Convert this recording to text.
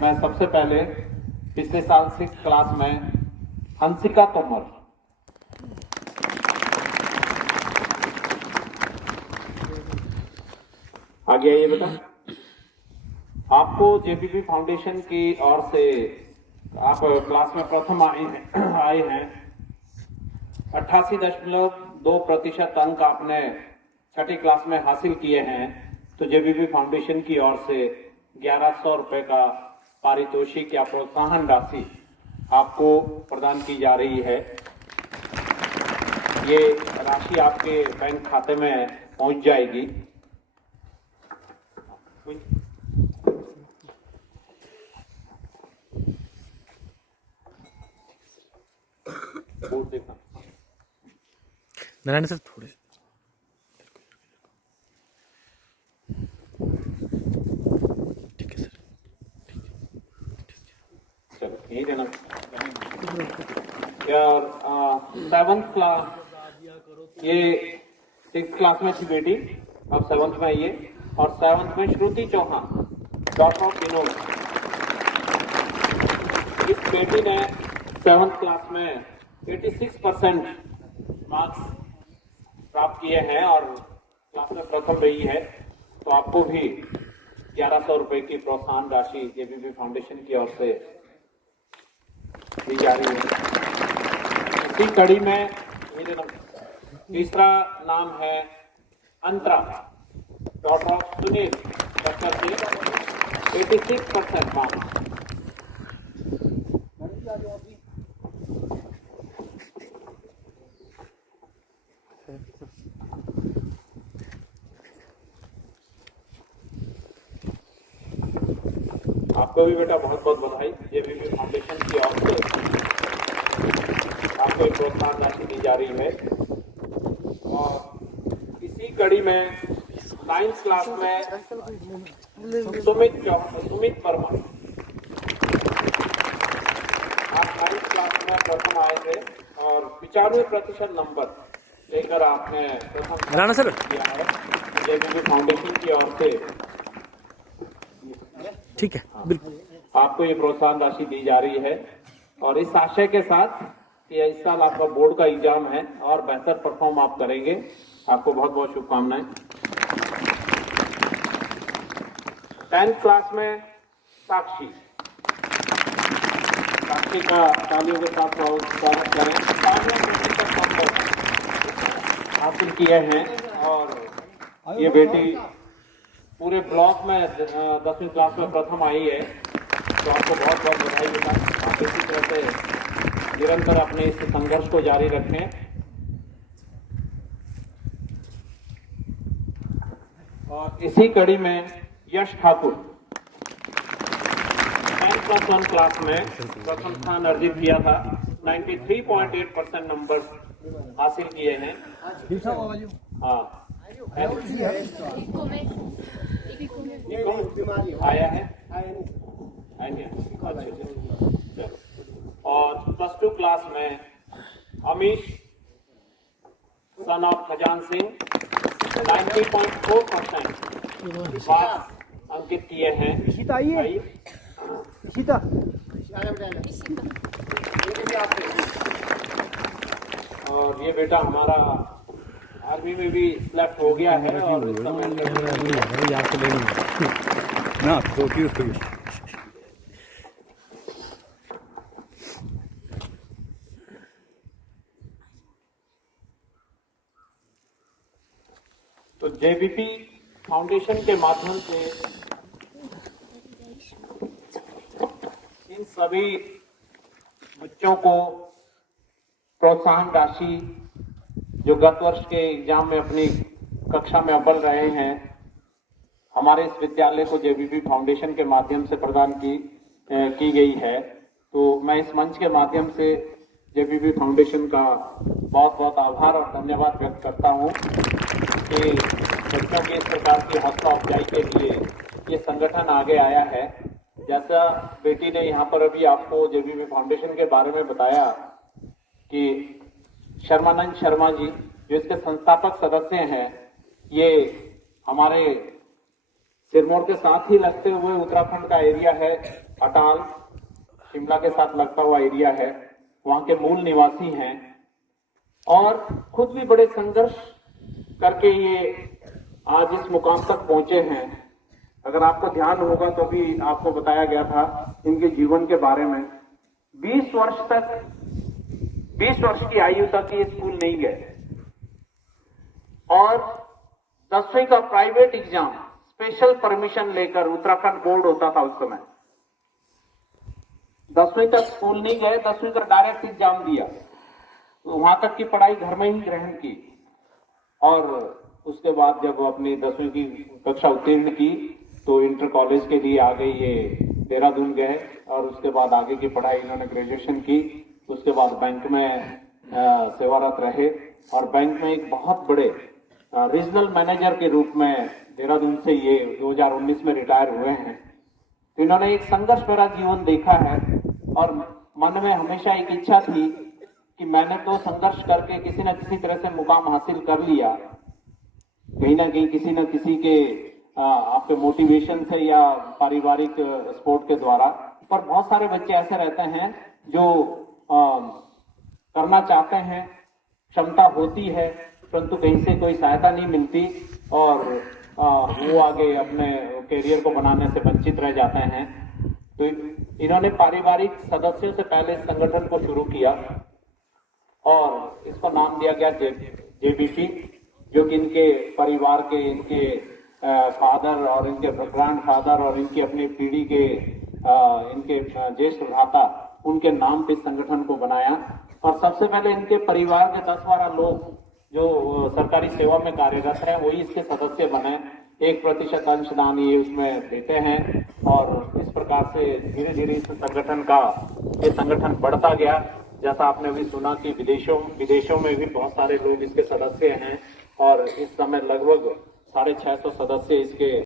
मैं सबसे पहले पिछले साल 6th क्लास में हंसिका तोमर आगे आइए बेटा। आपको जेबीबी फाउंडेशन की ओर से आप क्लास में प्रथम आए हैं। 88.2% अंक आपने छठी क्लास में हासिल किए हैं। तो जेबीबी फाउंडेशन की ओर से 1100 रुपए का पारितोषिक या प्रोत्साहन राशि आपको प्रदान की जा रही है। ये राशि आपके बैंक खाते में पहुंच जाएगी। बोर्ड देखना नारायण सर थोड़े ठीक है सर। चलो यही देना। यार 7th क्लास, ये 6th क्लास में थी बेटी, अब 7th में आइए। और 7th में श्रुति चौहान, डॉटर ऑफ विनोद। इस बेटी ने 7th क्लास में 86% मार्क्स प्राप्त किए हैं और क्लास में प्रथम रही है। तो आपको भी 1100 रुपए की प्रोत्साहन राशि जेबीबी फाउंडेशन की ओर से दी जा रही है। इसी कड़ी में तीसरा नाम है अंतरा, डॉटर ऑफ सुनील, डॉक्टर से 86% मार्क्स। आपको भी बेटा बहुत बहुत बधाई। जेबीबी फाउंडेशन की ओर से आपको एक प्रोत्साहन राशि दी जा रही है। और इसी कड़ी में 9th क्लास में सुमित वर्मा, आप 9th क्लास में प्रथम आए थे और 95% नंबर लेकर आपने प्रथम सर किया है। जेबीबी फाउंडेशन की ओर से ठीक है, बिल्कुल आपको ये प्रोत्साहन राशि दी जा रही है। और इस आशय के साथ कि इस साल आपका बोर्ड का एग्जाम है और बेहतर परफॉर्म आप करेंगे। आपको बहुत बहुत शुभकामनाएं। 10th क्लास में साक्षी का तालियों के साथ स्वागत करें। 92% नंबर हासिल किए हैं और ये बेटी पूरे ब्लॉक में 10वीं क्लास में प्रथम आई है। तो आपको बहुत बहुत बधाई बेटा। आप इसी तरह से निरंतर अपने इस संघर्ष को जारी रखें। और इसी कड़ी में यश ठाकुर 10+1 क्लास में प्रथम स्थान अर्जित किया था। 93.8% नंबर हासिल किए हैं। हाँ आया है। और +2 क्लास में Amish son of Khajan Singh 90.4% marks अंकित किए हैं। और ये बेटा हमारा आर्मी में भी सिलेक्ट हो गया है और ना तो तो जेबीपी फाउंडेशन के माध्यम से इन सभी बच्चों को प्रोत्साहन राशि जो गत वर्ष के एग्जाम में अपनी कक्षा में अव्वल रहे हैं, हमारे इस विद्यालय को जेबीपी फाउंडेशन के माध्यम से प्रदान की गई है। तो मैं इस मंच के माध्यम से जेबीपी फाउंडेशन का बहुत बहुत आभार और धन्यवाद व्यक्त करता हूं कि बच्चों की इस प्रकार की हौसला अफजाई के लिए ये संगठन आगे आया है। जैसा बेटी ने यहाँ पर अभी आपको जेबीपी फाउंडेशन के बारे में बताया कि शर्मानंद शर्मा जी जो इसके संस्थापक सदस्य हैं, ये हमारे सिरमौर के साथ ही लगते हुए उत्तराखंड का एरिया है। अटाल, शिमला के साथ लगता हुआ एरिया है, वहां के मूल निवासी हैं और खुद भी बड़े संघर्ष करके ये आज इस मुकाम तक पहुंचे हैं। अगर आपको ध्यान होगा तो भी आपको बताया गया था इनके जीवन के बारे में। 20 वर्ष की आयु तक ये स्कूल नहीं गए और 10वीं का प्राइवेट एग्जाम स्पेशल परमिशन लेकर, उत्तराखंड बोर्ड होता था उस समय, 10वीं तक स्कूल नहीं गए, 10वीं का डायरेक्ट एग्जाम दिया, तो वहां तक की पढ़ाई घर में ही ग्रहण की और उसके बाद जब अपनी 10वीं की कक्षा उत्तीर्ण की तो इंटर कॉलेज के लिए आ गई, ये देहरादून गए और उसके बाद आगे की पढ़ाई इन्होंने ग्रेजुएशन की। उसके बाद बैंक में सेवारत रहे और बैंक में एक बहुत बड़े रीजनल मैनेजर के रूप में देहरादून से ये 2019 में रिटायर हुए हैं। तो इन्होंने एक संघर्ष भरा जीवन देखा है और मन में हमेशा एक इच्छा थी कि मैंने तो संघर्ष करके किसी न किसी तरह से मुकाम हासिल कर लिया, कहीं ना कहीं किसी न किसी के आपके मोटिवेशन से या पारिवारिक सपोर्ट के द्वारा। पर बहुत सारे बच्चे ऐसे रहते हैं जो करना चाहते हैं, क्षमता होती है, परंतु कहीं से कोई सहायता नहीं मिलती और वो आगे अपने करियर को बनाने से वंचित रह जाते हैं। तो इन्होंने पारिवारिक सदस्यों से पहले इस संगठन को शुरू किया और इसको नाम दिया गया जेबीसी, जो कि इनके परिवार के, इनके फादर और इनके ग्रैंड फादर और इनकी अपनी पीढ़ी के इनके ज्येष्ठ भ्राता, उनके नाम पे संगठन को बनाया। और सबसे पहले इनके परिवार के 10-12 लोग जो सरकारी सेवा में कार्यरत हैं वही इसके सदस्य बने। 1% अंशदान ये उसमें देते हैं और इस प्रकार से धीरे धीरे इस संगठन का ये संगठन बढ़ता गया। जैसा आपने अभी सुना कि विदेशों में भी बहुत सारे लोग इसके सदस्य हैं और इस समय लगभग 650 सदस्य इसके